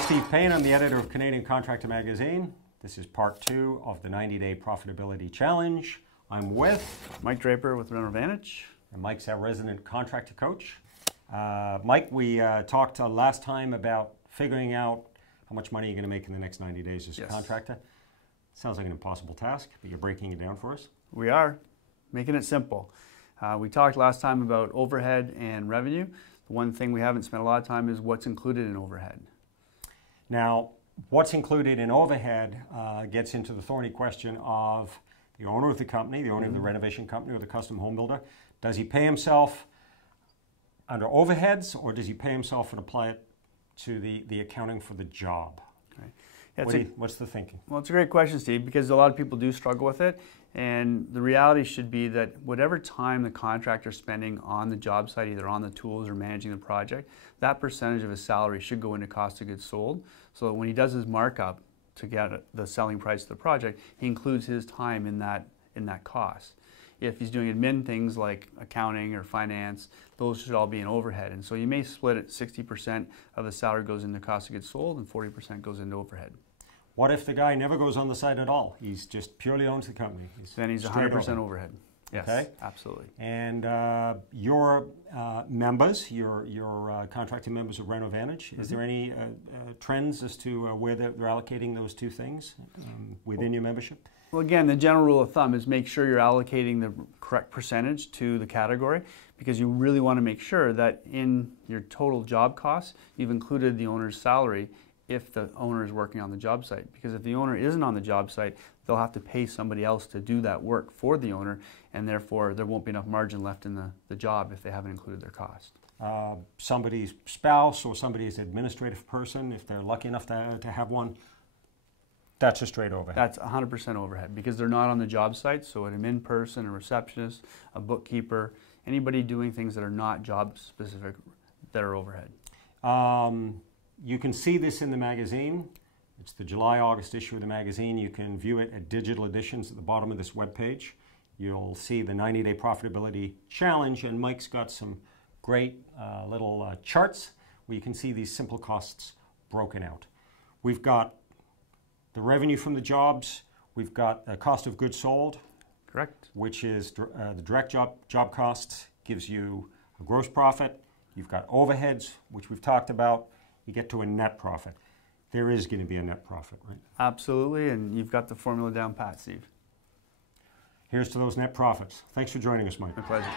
I'm Steve Payne. I'm the editor of Canadian Contractor magazine. This is part 2 of the 90-day profitability challenge. I'm with Mike Draper with Rental Advantage. And Mike's our resident contractor coach. Mike, we talked last time about figuring out how much money you're going to make in the next 90 days as a contractor. Sounds like an impossible task, but you're breaking it down for us. We are making it simple. We talked last time about overhead and revenue. The one thing we haven't spent a lot of time is what's included in overhead. Now, what's included in overhead gets into the thorny question of the owner of the company, the owner of the renovation company or the custom home builder. Does he pay himself under overheads, or does he pay himself and apply it to the accounting for the job? Right. Yeah, what's the thinking? Well, it's a great question, Steve, because a lot of people do struggle with it. And the reality should be that whatever time the contractor's spending on the job site, either on the tools or managing the project, that percentage of his salary should go into cost of goods sold. So that when he does his markup to get the selling price of the project, he includes his time in that cost. If he's doing admin things like accounting or finance, those should all be in overhead. And so you may split it 60% of the salary goes into cost of goods sold and 40% goes into overhead. What if the guy never goes on the site at all? He's just purely owns the company. Then he's 100% overhead. Yes, okay. Absolutely. And your members, your contracting members of Rental Advantage, is there any trends as to where they're allocating those two things within your membership? Well, again, the general rule of thumb is make sure you're allocating the correct percentage to the category, because you really want to make sure that in your total job costs, you've included the owner's salary if the owner is working on the job site. Because if the owner isn't on the job site, they'll have to pay somebody else to do that work for the owner, and therefore there won't be enough margin left in the job if they haven't included their cost. Somebody's spouse or somebody's administrative person, if they're lucky enough to have one, that's a straight overhead. That's 100% overhead because they're not on the job site. So an admin person, a receptionist, a bookkeeper, anybody doing things that are not job specific, that are overhead. You can see this in the magazine. It's the July-August issue of the magazine. You can view it at digital editions at the bottom of this webpage. You'll see the 90-day profitability challenge, and Mike's got some great little charts where you can see these simple costs broken out. We've got the revenue from the jobs. We've got the cost of goods sold. Correct. Which is the direct job costs, gives you a gross profit. You've got overheads, which we've talked about. You get to a net profit. There is going to be a net profit, right? Absolutely, and you've got the formula down pat, Steve. Here's to those net profits. Thanks for joining us, Mike. My pleasure.